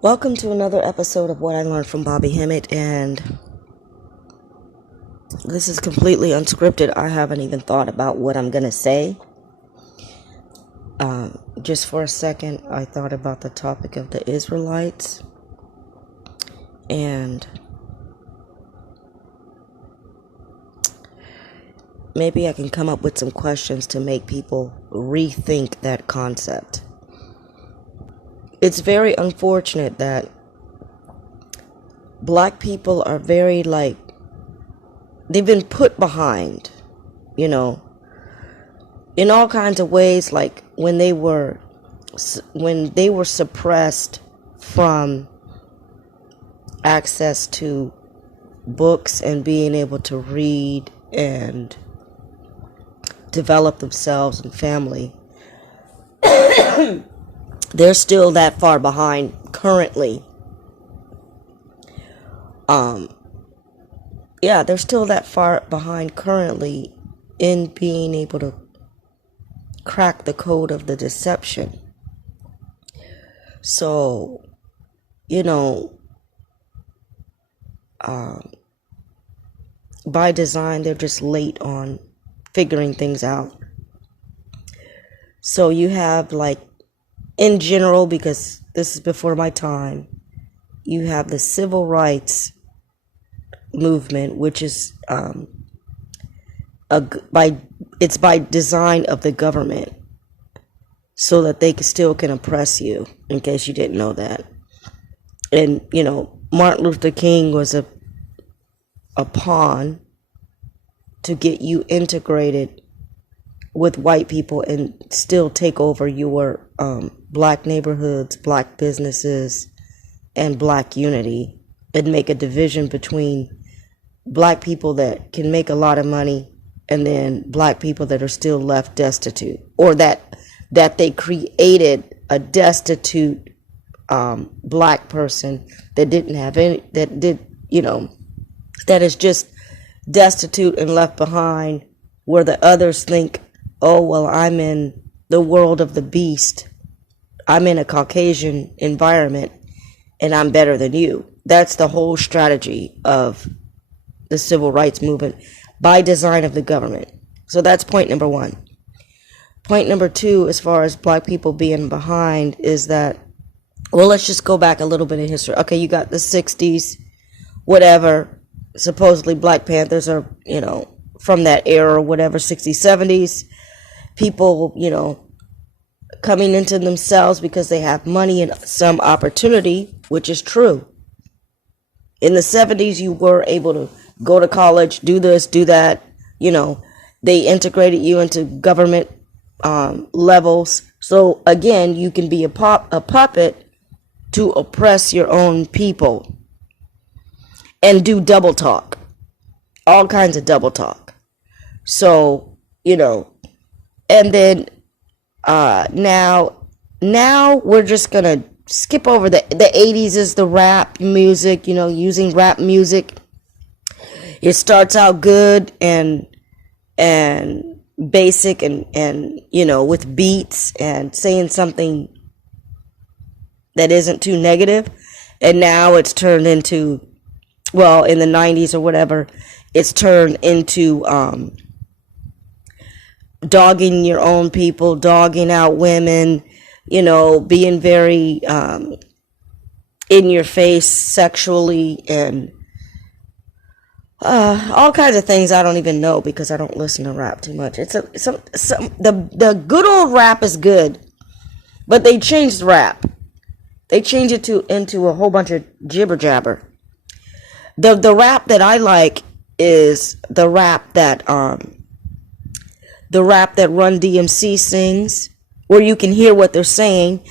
Welcome to another episode of What I Learned from Bobby Hemmett, and this is completely unscripted. I haven't even thought about what I'm going to say. Just for a second, I thought about the topic of the Israelites, and maybe I can come up with some questions to make people rethink that concept. It's very unfortunate that black people are very, they've been put behind, in all kinds of ways, like when they were suppressed from access to books and being able to read and develop themselves and family. They're still that far behind currently. They're still that far behind currently in being able to crack the code of the deception. So, by design, they're just late on figuring things out. So you have, in general, because this is before my time, you have the civil rights movement, which is by design of the government, so that they still can oppress you, in case you didn't know that. And Martin Luther King was a pawn to get you integrated with white people and still take over your black neighborhoods, black businesses, and black unity, and make a division between black people that can make a lot of money and then black people that are still left destitute, or that they created a destitute black person that didn't have any, that is just destitute and left behind, where the others think, oh, well, I'm in the world of the beast. I'm in a Caucasian environment and I'm better than you. That's the whole strategy of the civil rights movement, by design of the government. So that's point number one. Point number two, as far as black people being behind, is that, well, let's just go back a little bit in history. Okay, you got the 60s, whatever. Supposedly Black Panthers are, from that era or whatever, 60s, 70s. People, coming into themselves because they have money and some opportunity, which is true. In the 70s, you were able to go to college, do this, do that. They integrated you into government levels. So again, you can be a puppet to oppress your own people and do double talk, all kinds of double talk. So, and then now we're just gonna skip over the 80s is the rap music, using rap music. It starts out good and basic and with beats and saying something that isn't too negative, and now it's turned into, well, in the 90s or whatever, it's turned into dogging your own people, dogging out women, being very in your face sexually, and all kinds of things I don't even know because I don't listen to rap too much. The good old rap is good, but they changed rap. They changed it into a whole bunch of jibber jabber. The rap that I like is the rap that Run DMC sings, where you can hear what they're saying,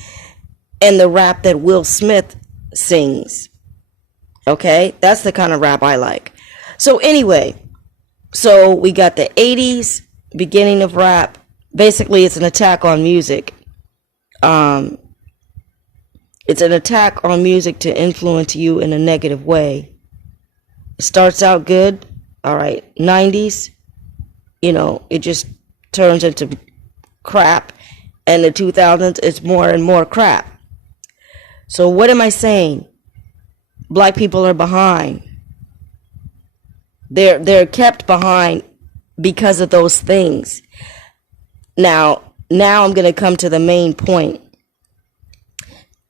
and the rap that Will Smith sings. Okay? That's the kind of rap I like. So anyway, so we got the 80s, beginning of rap. Basically, it's an attack on music. It's an attack on music to influence you in a negative way. It starts out good. All right, 90s, it just turns into crap. And the 2000s, it's more and more crap. So what am I saying? Black people are behind. They're kept behind because of those things. Now I'm going to come to the main point.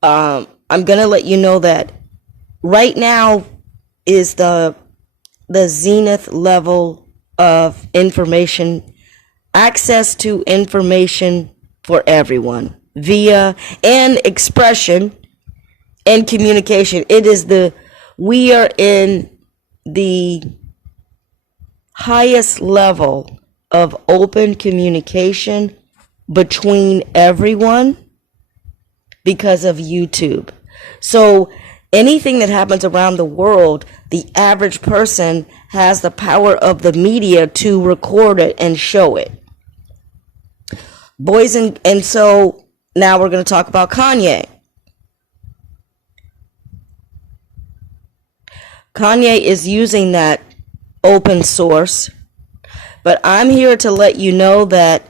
I'm going to let you know that right now is the zenith level of information, access to information for everyone via and expression and communication. We are in the highest level of open communication between everyone because of YouTube. So anything that happens around the world, the average person has the power of the media to record it and show it. And so now we're going to talk about Kanye. Kanye is using that open source, but I'm here to let you know that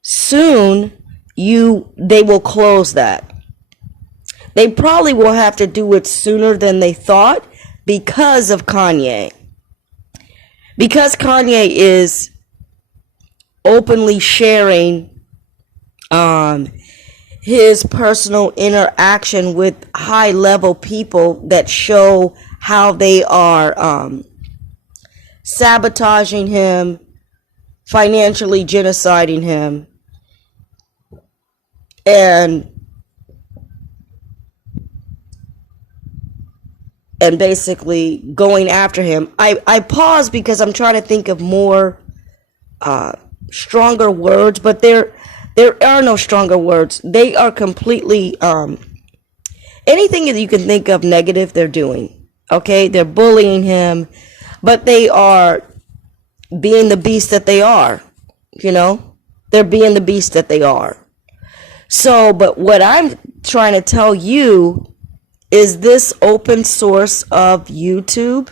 soon they will close that. They probably will have to do it sooner than they thought because of Kanye. Because Kanye is openly sharing his personal interaction with high level people that show how they are sabotaging him, financially genociding him, and basically going after him. I pause because I'm trying to think of more stronger words, but there are no stronger words. They are completely anything that you can think of negative they're doing. Okay, they're bullying him, but they are being the beast that they are. They're being the beast that they are. So, but what I'm trying to tell you is this open source of YouTube,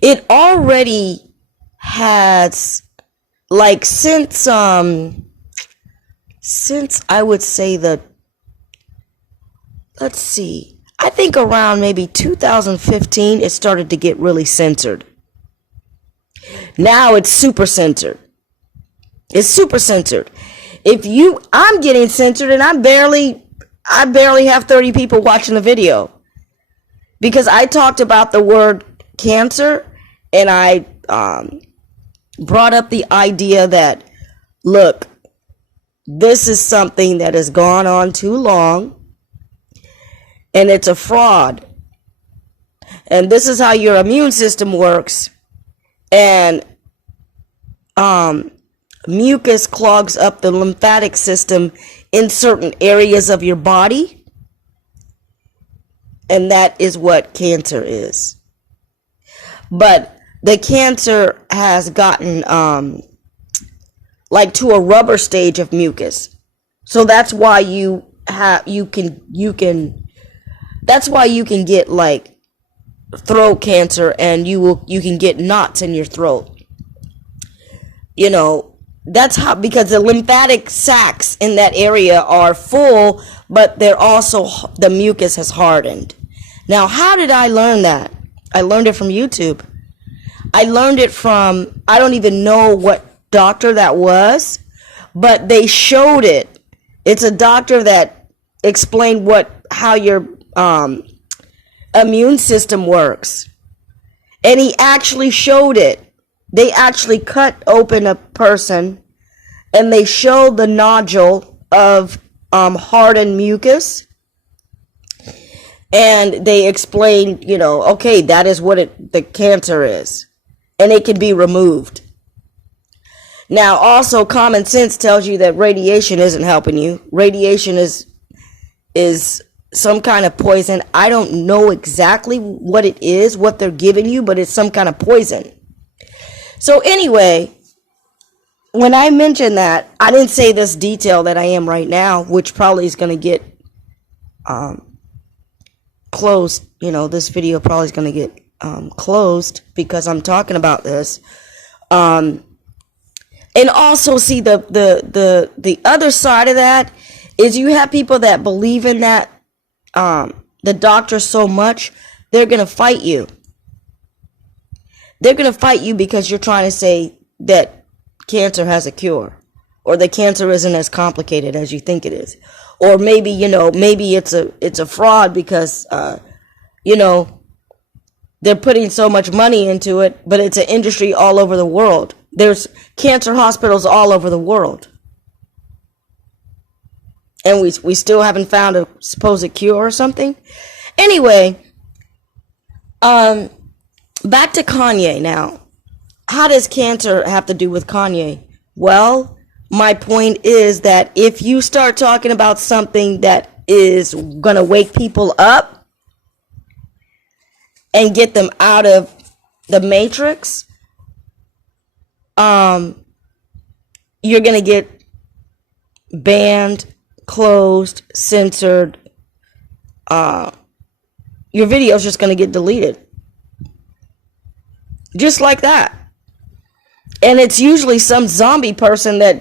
it already has, like, since I would say let's see, I think around maybe 2015 it started to get really censored. Now it's super censored. It's super censored. I'm getting censored and I barely have 30 people watching the video because I talked about the word cancer, and I brought up the idea that, look, this is something that has gone on too long and it's a fraud, and this is how your immune system works, and mucus clogs up the lymphatic system in certain areas of your body, and that is what cancer is. But the cancer has gotten like to a rubber stage of mucus, so that's why you can get like throat cancer, and you can get knots in your throat. That's how, because the lymphatic sacs in that area are full, but they're also, the mucus has hardened. Now, how did I learn that? I learned it from YouTube. I learned it from, I don't even know what doctor that was, but they showed it. It's a doctor that explained how your immune system works. And he actually showed it. They actually cut open a person and they showed the nodule of hardened mucus. And they explained, okay, that is what the cancer is. And it can be removed. Now, also, common sense tells you that radiation isn't helping you. Radiation is some kind of poison. I don't know exactly what it is, what they're giving you, but it's some kind of poison. So anyway, when I mentioned that, I didn't say this detail that I am right now, which probably is going to get closed. This video probably is going to get closed because I'm talking about this. And also, see, the other side of that is you have people that believe in that the doctors so much, they're going to fight you. They're going to fight you because you're trying to say that cancer has a cure, or that cancer isn't as complicated as you think it is. Or maybe, maybe it's a fraud because, they're putting so much money into it, but it's an industry all over the world. There's cancer hospitals all over the world. And we still haven't found a supposed cure or something. Anyway, back to Kanye now. How does cancer have to do with Kanye? Well, my point is that if you start talking about something that is going to wake people up and get them out of the matrix, you're going to get banned, closed, censored. Your video is just going to get deleted. Just like that. And it's usually some zombie person that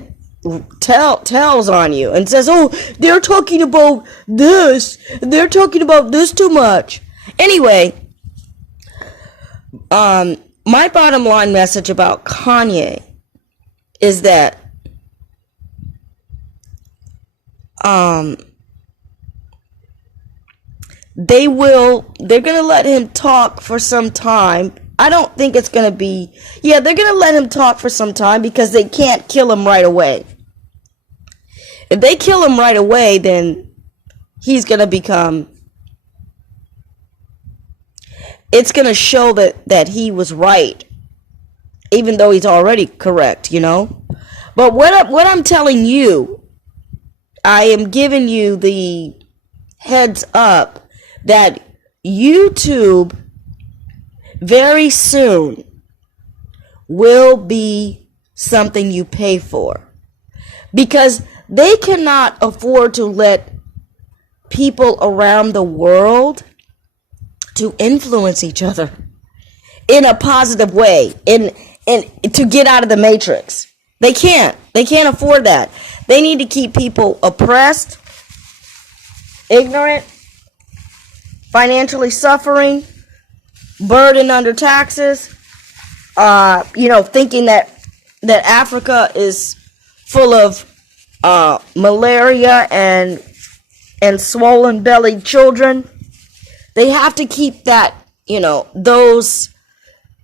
tells on you and says, oh, they're talking about this. They're talking about this too much. Anyway, my bottom line message about Kanye is that they're going to let him talk for some time. I don't think it's going to be, they're going to let him talk for some time because they can't kill him right away. If they kill him right away, then he's going to become, it's going to show that he was right, even though he's already correct, But what I'm telling you, I am giving you the heads up that YouTube very soon will be something you pay for, because they cannot afford to let people around the world to influence each other in a positive way, and to get out of the matrix. They can't afford that. They need to keep people oppressed, ignorant, financially suffering, burdened under taxes, thinking that Africa is full of malaria and swollen bellied children. They have to keep that, those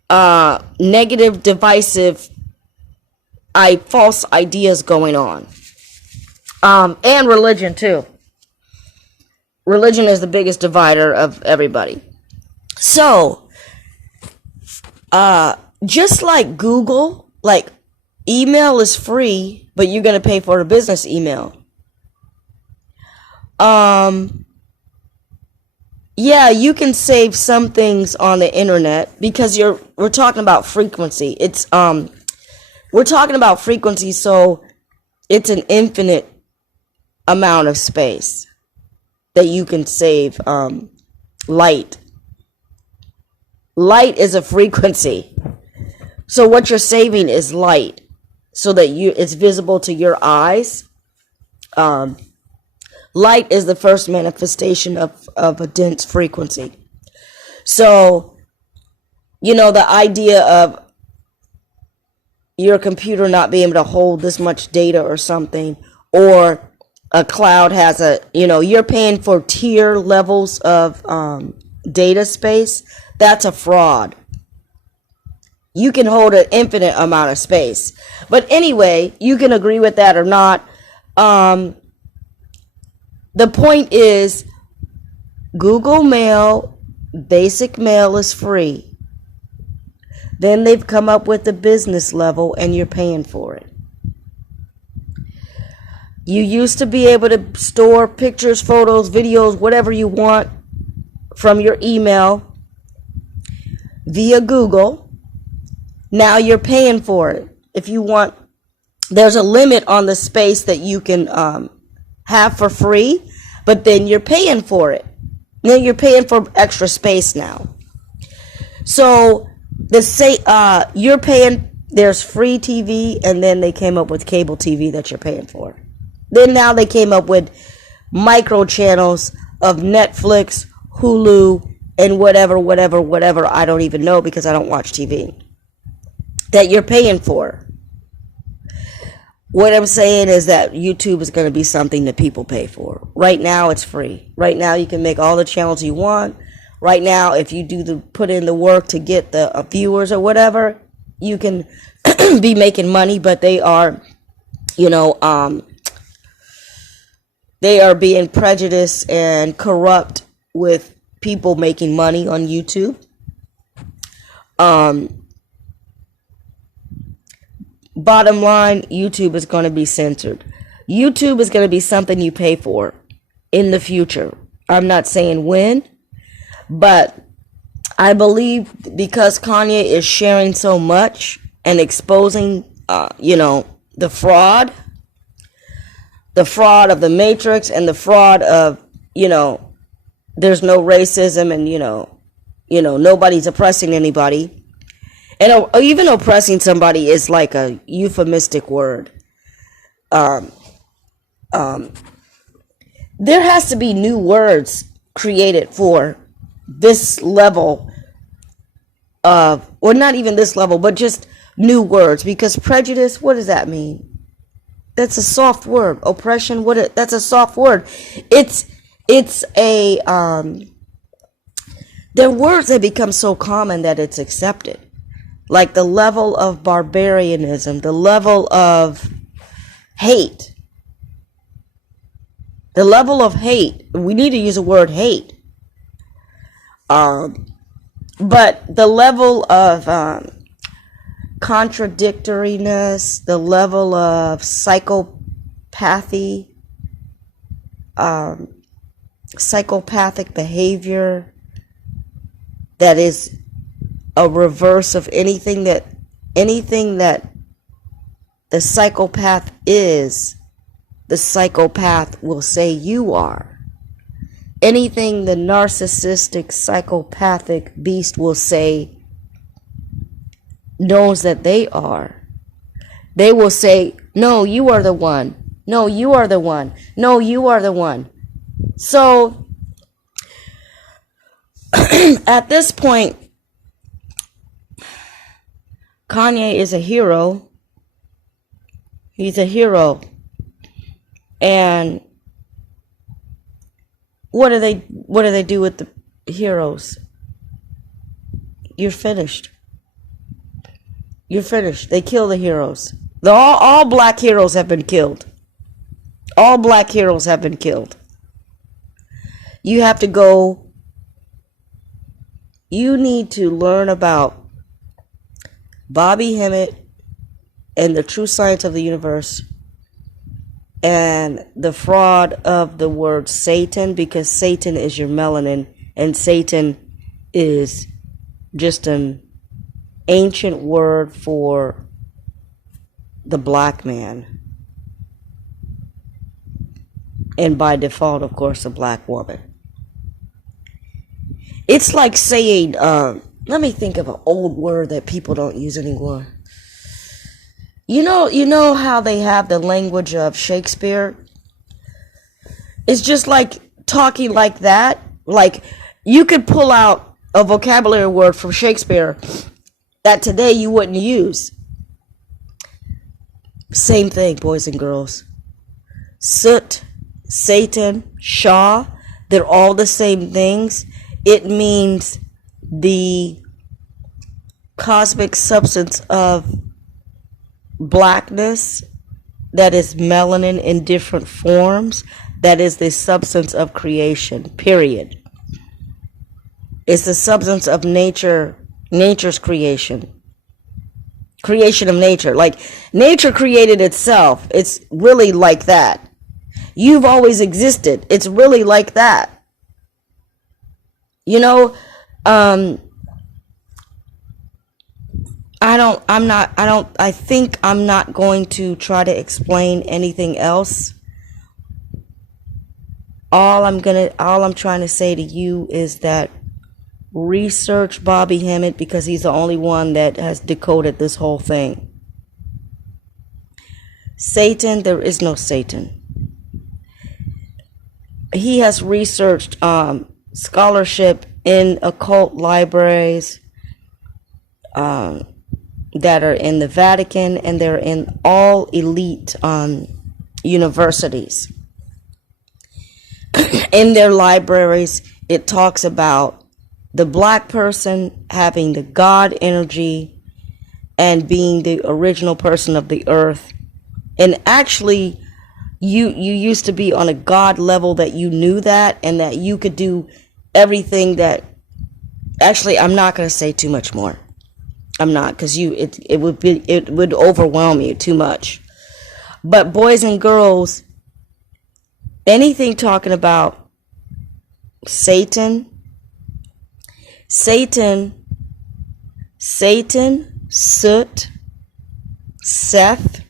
negative, divisive, false ideas going on. And religion too. Religion is the biggest divider of everybody. So, just like Google, email is free, but you're going to pay for a business email. You can save some things on the internet because we're talking about frequency. We're talking about frequency, so it's an infinite amount of space that you can save. Light is a frequency. So what you're saving is light, so that it's visible to your eyes. Light is the first manifestation of a dense frequency. So, the idea of your computer not being able to hold this much data or something, or a cloud has you're paying for tier levels of data space, that's a fraud. You can hold an infinite amount of space. But anyway, you can agree with that or not. The point is, Google Mail, basic mail is free. Then they've come up with the business level, and you're paying for it. You used to be able to store pictures, photos, videos, whatever you want from your email via Google. Now you're paying for it. If you want, there's a limit on the space that you can have for free, but then you're paying for it. Then you're paying for extra space now. So you're paying, there's free TV, and then they came up with cable TV that you're paying for. Then now they came up with micro channels of Netflix, Hulu, and whatever, I don't even know because I don't watch TV, that you're paying for. What I'm saying is that YouTube is going to be something that people pay for. Right now, it's free. Right now, you can make all the channels you want. Right now, if you put in the work to get the viewers or whatever, you can be making money. But they are, they are being prejudiced and corrupt with people making money on YouTube. Bottom line, YouTube is going to be censored. YouTube is going to be something you pay for in the future. I'm not saying when, but I believe because Kanye is sharing so much and exposing, the fraud of the Matrix and the fraud of, there's no racism and, nobody's oppressing anybody. And even oppressing somebody is like a euphemistic word. There has to be new words created for this level of, or not even this level, but just new words. Because prejudice, what does that mean? That's a soft word. Oppression, that's a soft word. It's a they're words that become so common that it's accepted. Like the level of barbarianism, the level of hate. The level of hate. We need to use the word hate. But the level of contradictoriness, the level of psychopathy, psychopathic behavior that is a reverse of anything that the psychopath is, the psychopath will say you are. Anything the narcissistic psychopathic beast will say knows that they are. They will say, no, you are the one. No, you are the one. No, you are the one. So at this point, Kanye is a hero. He's a hero. And what do they do with the heroes? You're finished. You're finished. They kill the heroes. All black heroes have been killed. All black heroes have been killed. You have to go. You need to learn about Bobby Hemmett and the true science of the universe and the fraud of the word Satan, because Satan is your melanin and Satan is just an ancient word for the black man, and by default, of course, a black woman. It's like saying, let me think of an old word that people don't use anymore. You know how they have the language of Shakespeare? It's just like talking like that. Like you could pull out a vocabulary word from Shakespeare that today you wouldn't use. Same thing, boys and girls. Soot, Satan, Shah, they're all the same things. It means the cosmic substance of blackness, that is melanin in different forms, that is the substance of creation, period. It's the substance of nature's creation of nature. Like nature created itself. It's really like that. You've always existed. It's really like that. I think I'm not going to try to explain anything else. All I'm trying to say to you is that research Bobby Hemmett, because he's the only one that has decoded this whole thing. Satan, there is no Satan. he has researched scholarship in occult libraries that are in the Vatican, and they're in all elite universities. In their libraries, it talks about the black person having the God energy and being the original person of the earth. And actually, you used to be on a God level that you knew that, and that you could do everything that... Actually, I'm not going to say too much more. I'm not, because it would overwhelm you too much. But boys and girls, anything talking about Satan, Soot, Seth,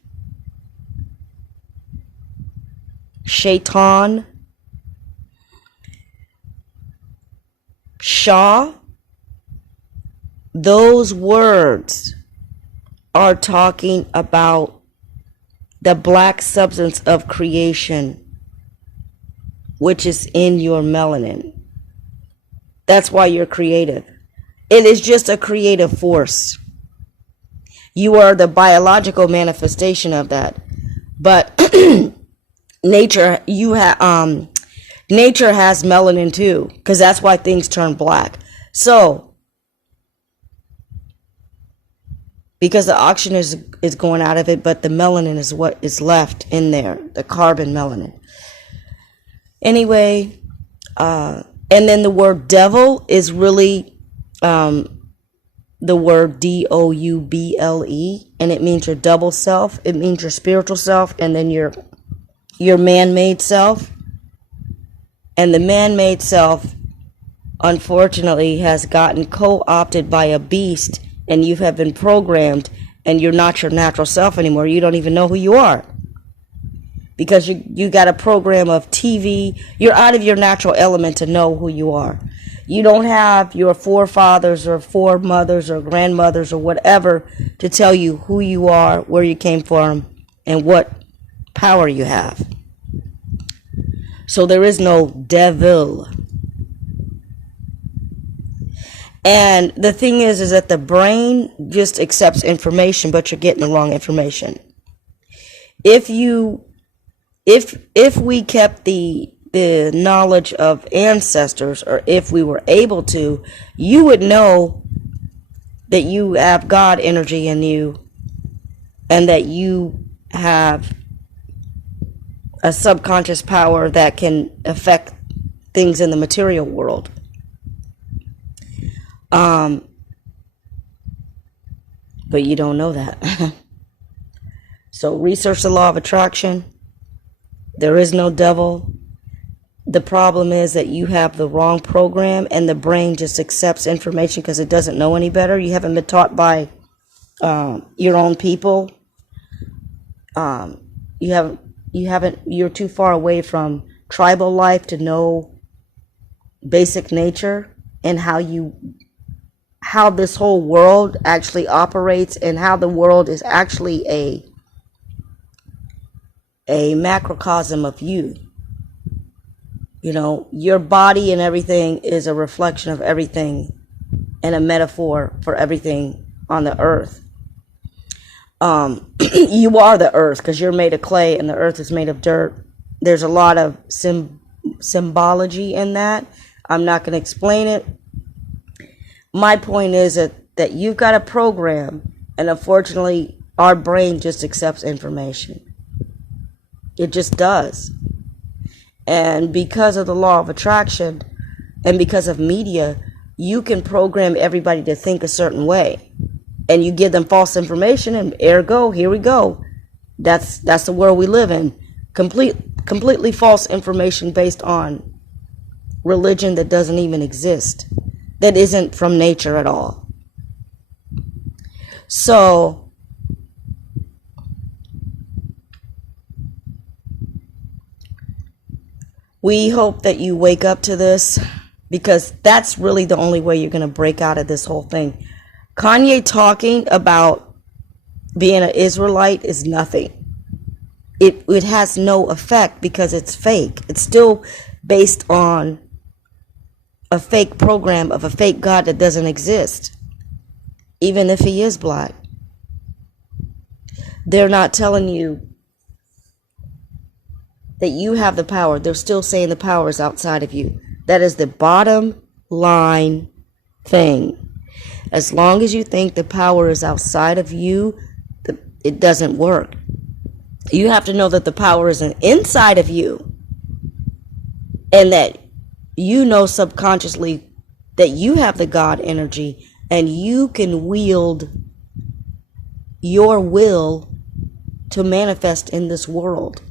Shaitan, Shah, those words are talking about the black substance of creation, which is in your melanin. That's why you're creative. It is just a creative force. You are the biological manifestation of that. But nature, nature has melanin too, because that's why things turn black. So, because the oxygen is going out of it, but the melanin is what is left in there, the carbon melanin. Anyway, and then the word devil is really the word DOUBLE, and it means your double self. It means your spiritual self, and then your man-made self. And the man-made self, unfortunately, has gotten co-opted by a beast, and you have been programmed, and you're not your natural self anymore. You don't even know who you are. Because you got a program of TV. You're out of your natural element to know who you are. You don't have your forefathers or foremothers or grandmothers or whatever to tell you who you are, where you came from, and what power you have. So there is no devil. And the thing is that the brain just accepts information, but you're getting the wrong information. If we kept the knowledge of ancestors, or if we were able to, you would know that you have God energy in you, and that you have a subconscious power that can affect things in the material world. But you don't know that. So research the law of attraction. There is no devil. The problem is that you have the wrong program, and the brain just accepts information because it doesn't know any better. You haven't been taught by your own people. You're too far away from tribal life to know basic nature and how this whole world actually operates, and how the world is actually a macrocosm of you. You know, your body and everything is a reflection of everything, and a metaphor for everything on the earth. You are the earth, because you're made of clay and the earth is made of dirt. There's a lot of symbology in that. I'm not going to explain it. My point is that you've got a program, and unfortunately our brain just accepts information. It just does. And because of the law of attraction, and because of media, you can program everybody to think a certain way, and you give them false information, and ergo, here we go. That's the world we live in. Completely false information based on religion that doesn't even exist, that isn't from nature at all. So we hope that you wake up to this, because that's really the only way you're going to break out of this whole thing. Kanye talking about being an Israelite is nothing. It has no effect, because it's fake. It's still based on a fake program of a fake God that doesn't exist, even if he is black. They're not telling you that you have the power. They're still saying the power is outside of you. That is the bottom line thing. As long as you think the power is outside of you, it doesn't work. You have to know that the power is inside of you, and that you know subconsciously that you have the God energy, and you can wield your will to manifest in this world.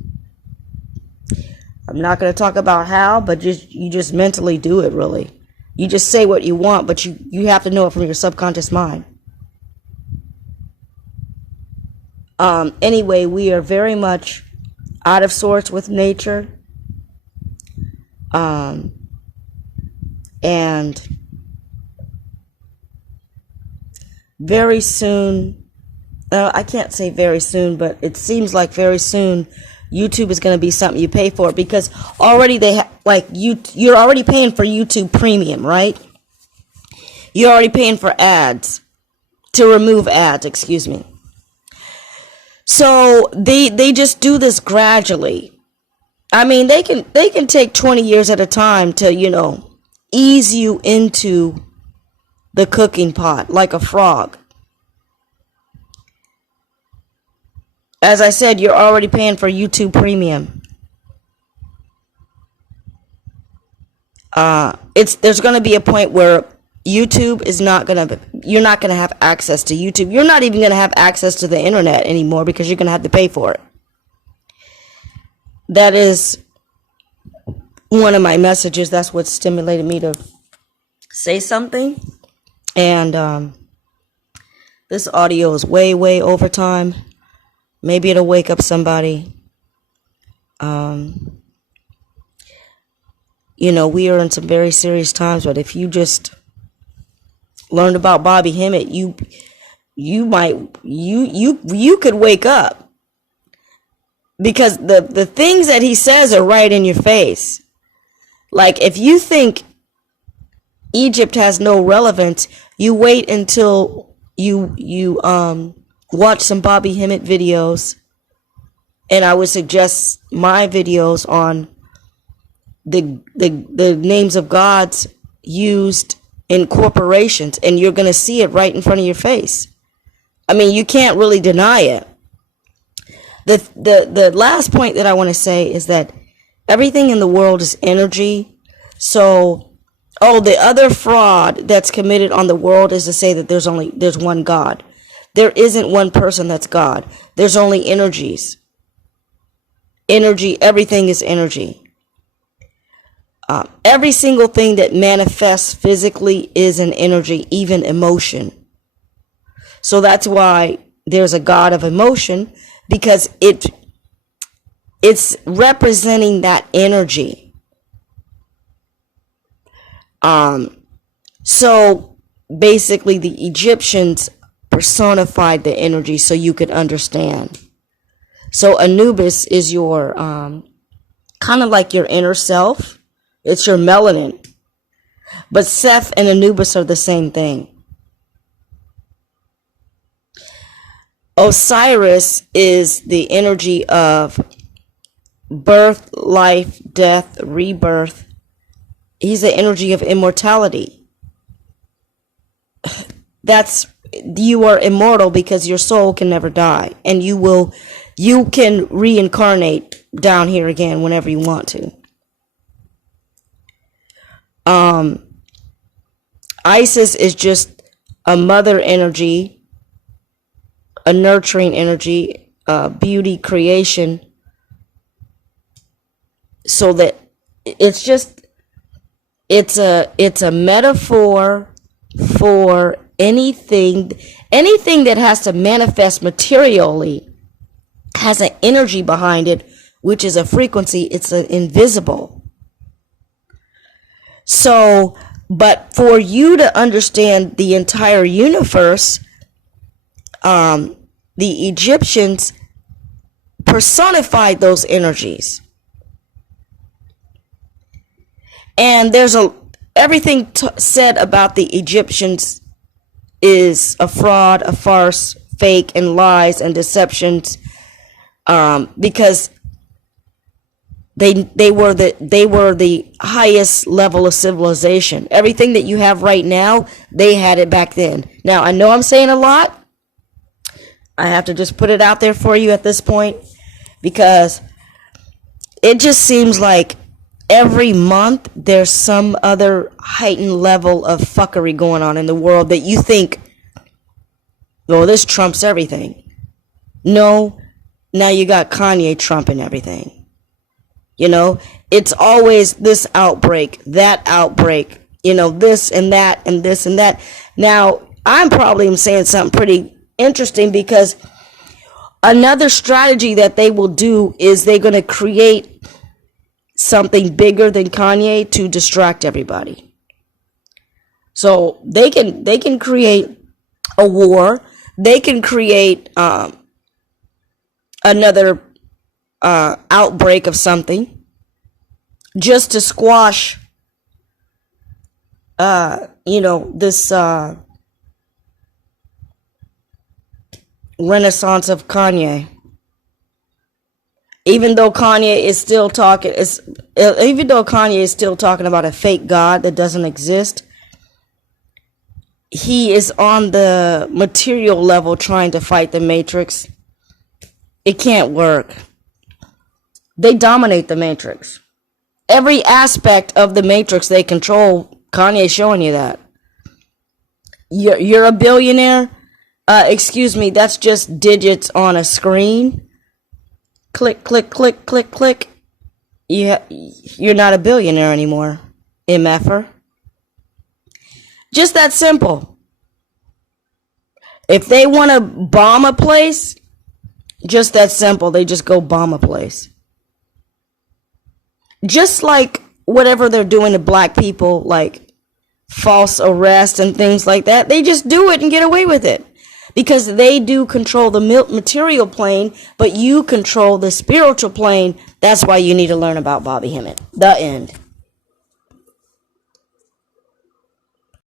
I'm not going to talk about how, but you just mentally do it, really. You just say what you want, but you have to know it from your subconscious mind. Anyway, we are very much out of sorts with nature. And very soon, I can't say very soon, but it seems like very soon, YouTube is going to be something you pay for, because already you're already paying for YouTube Premium, right? You're already paying for ads, to remove ads, excuse me. So they just do this gradually. I mean, they can take 20 years at a time to, ease you into the cooking pot like a frog. As I said, you're already paying for YouTube Premium. There's going to be a point where YouTube is you're not going to have access to YouTube. You're not even going to have access to the internet anymore, because you're going to have to pay for it. That is one of my messages. That's what stimulated me to say something. And this audio is way, way over time. Maybe it'll wake up somebody. We are in some very serious times, but if you just learned about Bobby Hemmett, you could wake up, because the things that he says are right in your face. Like, if you think Egypt has no relevance, you wait until you watch some Bobby Hemmett videos, and I would suggest my videos on the names of gods used in corporations, and you're going to see it right in front of your face. I mean, you can't really deny it. The last point that I want to say is that everything in the world is energy. So, the other fraud that's committed on the world is to say that there's one God. There isn't one person that's God. There's only energies. Energy, everything is energy. Every single thing that manifests physically is an energy, even emotion. So that's why there's a God of emotion, because it's representing that energy. So basically the Egyptians personified the energy so you could understand. So Anubis is your kind of like your inner self. It's your melanin. But Seth and Anubis are the same thing. Osiris is the energy of birth, life, death, rebirth. He's the energy of immortality. You are immortal because your soul can never die, and you can reincarnate down here again whenever you want to. Isis is just a mother energy, a nurturing energy, beauty, creation. So that it's a metaphor for anything that has to manifest materially has an energy behind it, which is a frequency. It's invisible. So, but for you to understand the entire universe, the Egyptians personified those energies. And everything said about the Egyptians is a fraud, a farce, fake, and lies and deceptions, because they were the highest level of civilization. Everything that you have right now, they had it back then. Now, I know I'm saying a lot. I have to just put it out there for you at this point, because it just seems like every month there's some other heightened level of fuckery going on in the world that you think, well, this trumps everything. No, now you got Kanye trumping everything. You know, it's always this outbreak, that outbreak, you know, this and that and this and that. Now, I'm probably saying something pretty interesting, because another strategy that they will do is they're going to create something bigger than Kanye to distract everybody. So they can create a war. They can create another outbreak of something just to squash this renaissance of Kanye. Even though Kanye is still talking about a fake God that doesn't exist, he is on the material level trying to fight the Matrix. It can't work. They dominate the Matrix. Every aspect of the Matrix they control. Kanye's showing you that. You're a billionaire? Excuse me, that's just digits on a screen. Click, click, click, click, click. You're not a billionaire anymore, MFer. Just that simple. If they want to bomb a place, just that simple. They just go bomb a place. Just like whatever they're doing to black people, like false arrest and things like that, they just do it and get away with it. Because they do control the material plane, but you control the spiritual plane. That's why you need to learn about Bobby Hemmett. The end.